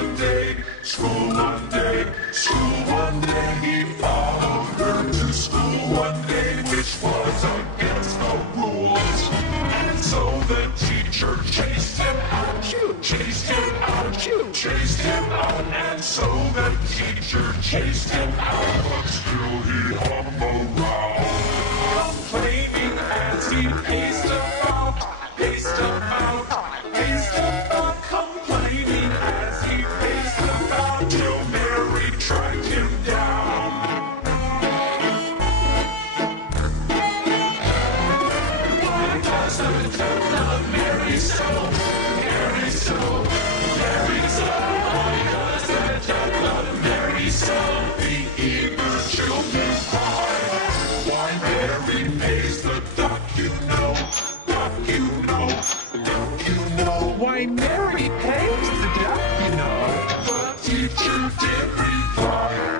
one day, school one day, school one day. He followed her to school one day, which was against the rules. And so the teacher chased him out, chased him out, chased him out. And so the teacher chased him out, but still he hung around, complaining as he paced about, complaining as he paced about, till Mary tracked him down. Why does the devil love Mary so? Mary so, Mary so. Why does the devil love Mary so? The eager children cry. Why Mary pays the duck, you know, duck, you know, duck, you know. Why Mary pays the duck, you know. The teacher did reply.